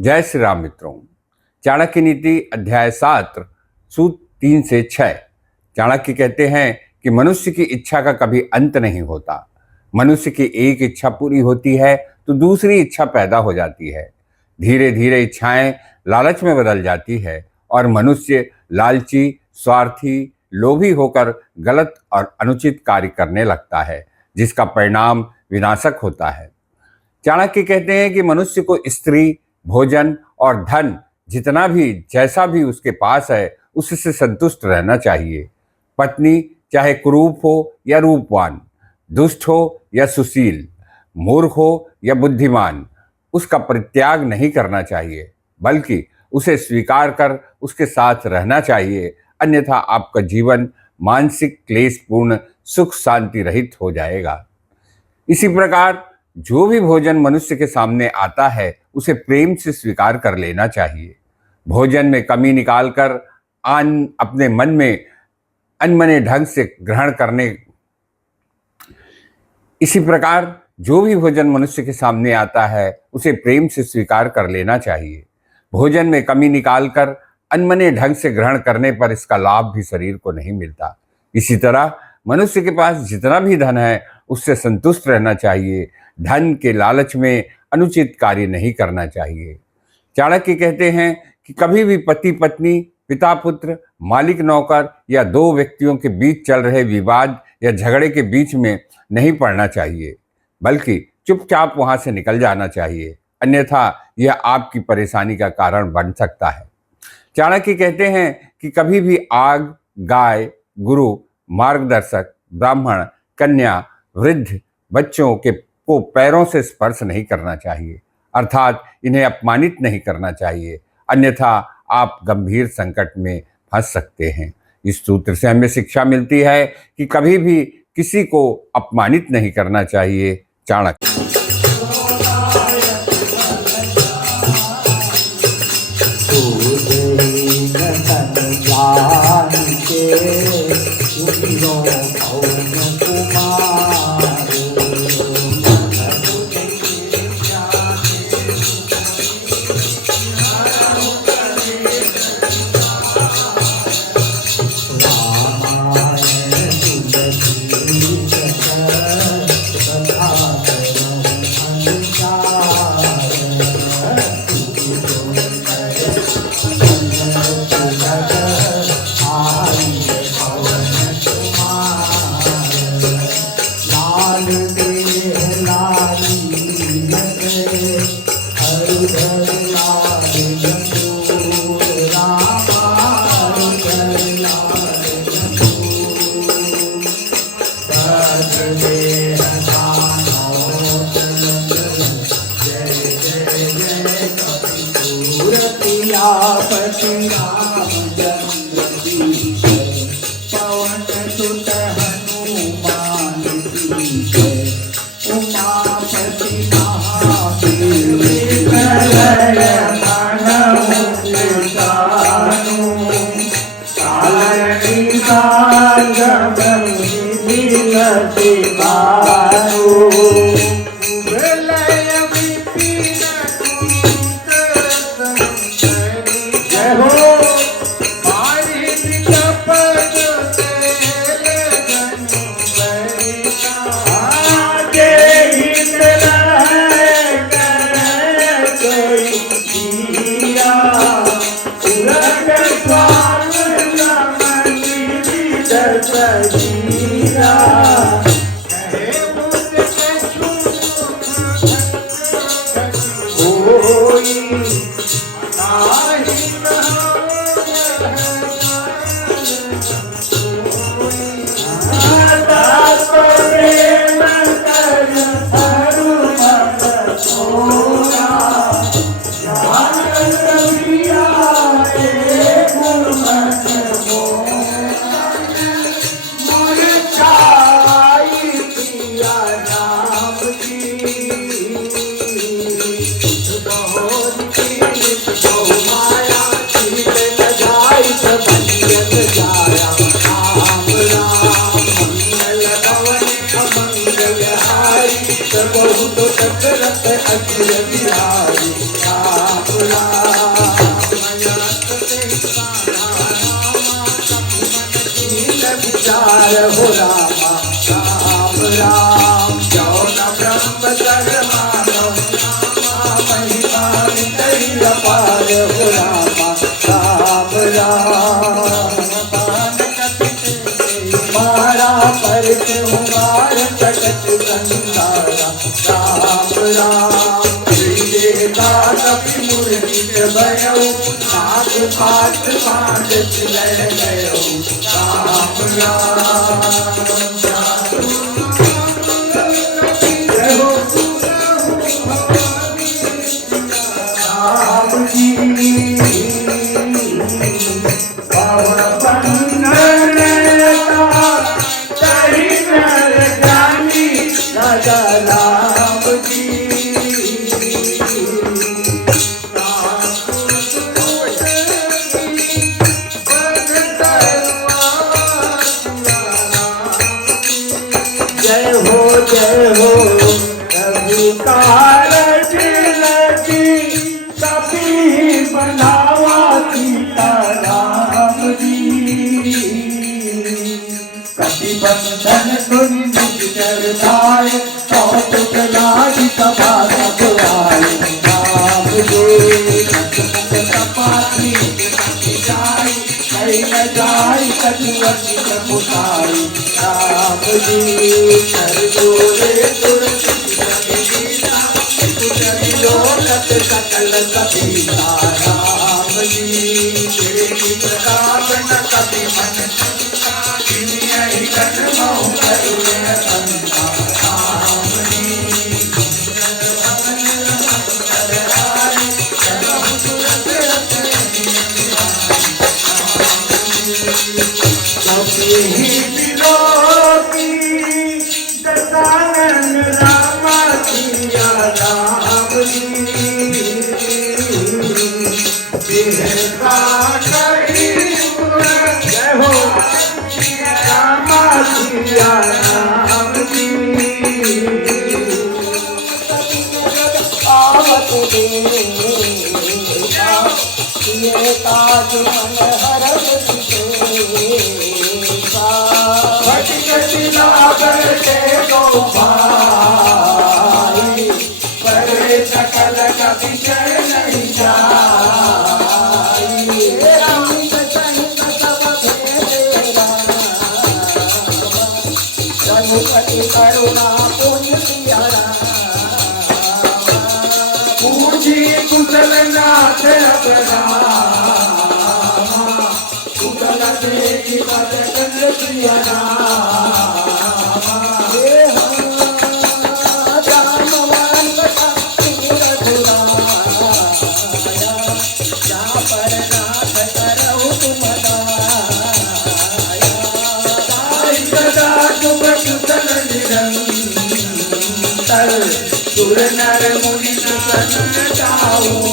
जय श्री राम मित्रों। चाणक्य नीति अध्याय 7 सूत्र 3 से 6। चाणक्य कहते हैं कि मनुष्य की इच्छा का कभी अंत नहीं होता। मनुष्य की एक इच्छा पूरी होती है तो दूसरी इच्छा पैदा हो जाती है। धीरे धीरे इच्छाएं लालच में बदल जाती है और मनुष्य लालची, स्वार्थी, लोभी होकर गलत और अनुचित कार्य करने लगता है, जिसका परिणाम विनाशक होता है। चाणक्य कहते हैं कि मनुष्य को स्त्री, भोजन और धन जितना भी जैसा भी उसके पास है उससे संतुष्ट रहना चाहिए। पत्नी चाहे कुरूप हो या रूपवान, दुष्ट हो या सुशील, मूर्ख हो या बुद्धिमान, उसका परित्याग नहीं करना चाहिए, बल्कि उसे स्वीकार कर उसके साथ रहना चाहिए। अन्यथा आपका जीवन मानसिक क्लेशपूर्ण, सुख शांति रहित हो जाएगा। इसी प्रकार जो भी भोजन मनुष्य के सामने आता है उसे प्रेम से स्वीकार कर लेना चाहिए। भोजन में कमी निकालकर अपने मन में अनमने ढंग से ग्रहण करने इसी प्रकार जो भी भोजन मनुष्य के सामने आता है उसे प्रेम से स्वीकार कर लेना चाहिए। भोजन में कमी निकालकर अनमने ढंग से ग्रहण करने पर इसका लाभ भी शरीर को नहीं मिलता। इसी तरह मनुष्य के पास जितना भी धन है उससे संतुष्ट रहना चाहिए। धन के लालच में अनुचित कार्य नहीं करना चाहिए। चाणक्य कहते हैं कि कभी भी पति पत्नी, पिता पुत्र, मालिक नौकर या दो व्यक्तियों के बीच चल रहे विवाद या झगड़े के बीच में नहीं पड़ना चाहिए, बल्कि चुपचाप वहां से निकल जाना चाहिए, अन्यथा यह आपकी परेशानी का कारण बन सकता है। चाणक्य कहते हैं कि कभी भी आग, गाय, गुरु, मार्गदर्शक, ब्राह्मण, कन्या, वृद्ध, बच्चों को पैरों से स्पर्श नहीं करना चाहिए, अर्थात इन्हें अपमानित नहीं करना चाहिए, अन्यथा आप गंभीर संकट में फंस सकते हैं। इस सूत्र से हमें शिक्षा मिलती है कि कभी भी किसी को अपमानित नहीं करना चाहिए। चाणक्य। बहुत दशरथ अखिल बिहारी राम कर मानव रामा महिमा कही अपार हो रामा राम राम मारा पर तुम्हार जगत संसारा राम राम देता कभी मुरली भयो नाथ पात पांड लय गयो राम राम राम जी राम जी जय हो कभी कारज लगी कभी बनावा सीता राम जी कभी बंधन सुन निज लाए कौतुक लागी सभा सब आए राम जी तपाती जाई कहीं न जाई कटुअति प्रभुताई राम जी कर जोरे लोकत सकल कपीता राम जी तेरी प्रताप न कभी मन यही जन्मों करुणे संता राम जी ही विरोधी दशानन रामा सिया राम जी बिहता कही जय हो रामा सिया राम जी आवत दे ये ताज मन हरत के दो भाई बड़े सकल कभी चढ़ नहीं जाई रघुपति करुणा पुण्य सिया पूजी कुशल नाथ कुशल देखी पद कंद प्रिया सुर नर मुनि सन जाऊ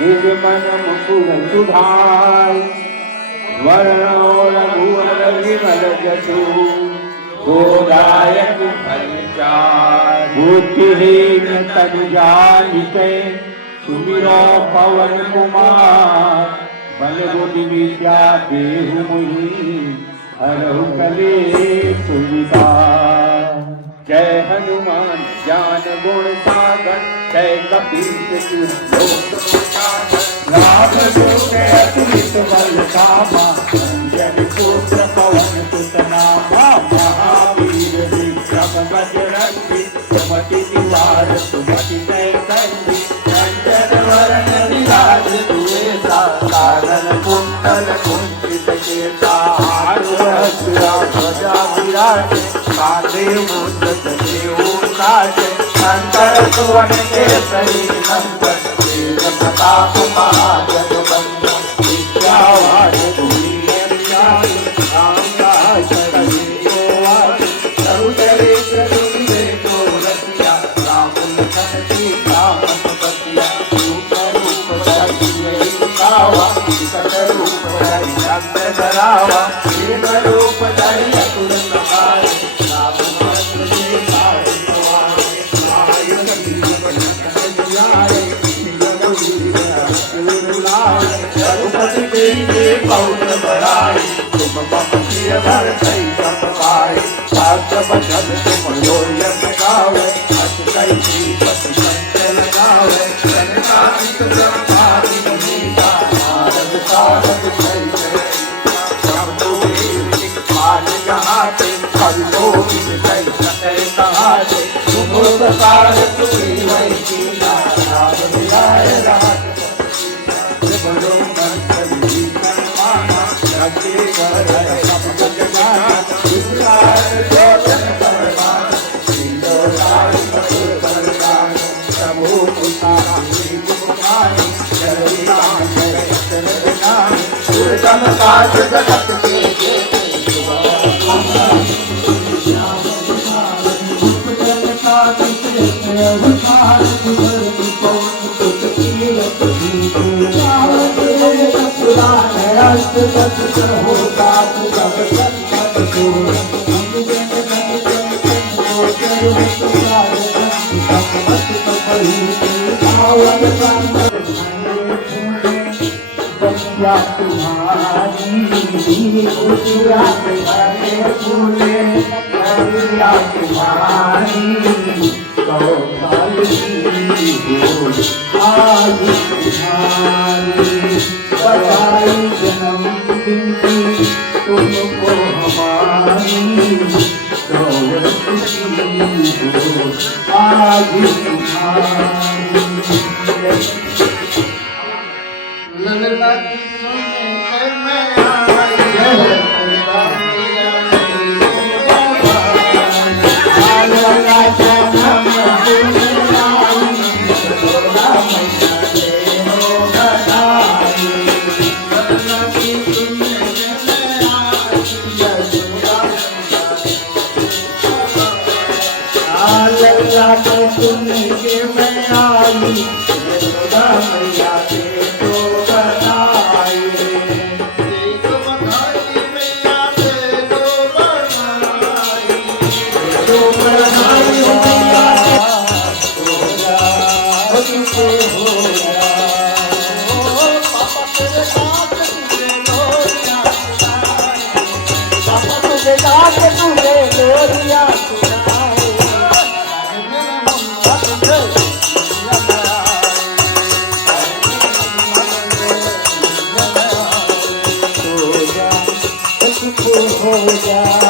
નિજ મન મુકુર સુધાય વર્ણો રઘુવર વિમલ જસુ ગોદાયક ફલચાર બુદ્ધિહીન તનુ જાનિકે સુમિરો પવન કુમાર બલ બુદ્ધિ વિદ્યા દેહુ મુહિ હરહુ કલે સુવિધા જય હનુમાન જ્ઞાન ગુણ સાગર જય કપીશ राम जो के अतुलित बल धामा जन पुत्र पवन सुत नामा महावीर विक्रम बजरंगी सुमति निवार सुमति जय कंदी कंचन वरण विराज दुए सारण पुण्य मंडल कुंचित केता हाथ हस्या ध्वजा विराजे कांधे मुंड देव काजे शंकर सुवन केसरी नंदन तेज प्रताप महाजन बंदन विद्यावान तुरी ज्ञानी राम दास कहे गोवास सर्वचरे चतुर्वे को रसिया राम लखन सीता मन बसिया रूप रूप धरि कावा सकल रूप धरि चंद धरावा एक रूप धरि असुर संहार राम भक्त सीता आय रघुपति के पौत्र बढ़ाई तुम पक्षी भर सही सब पाए सात बचन तुम लोयन गावे अस कई पति संत लगावे जनकारिक ब्रह्मादि मुनीसा नारद सारद सही शंभु वीर पाल जहाते कवितो सही सतय कहाते तुम प्रसाद तुई वही कीना राम विलाय रात बड़ो मंत्र जीवन माना रखे घर सब जगना विचार जोतन परमान सिंधो साई मधुर परमान प्रभु पुताना मुखानी जय राम जय रतन दुर्गम काज जगत के तुमको हमारी ललना की सुने मैं सुन के मैं आई यशोदा मैया के तो बनाई तो बनाई मैया के तो बनाई मैया हो जा तुझे हो जा पापा तेरे साथ तुझे लोरिया पापा तुझे साथ तुझे लोरिया हो जा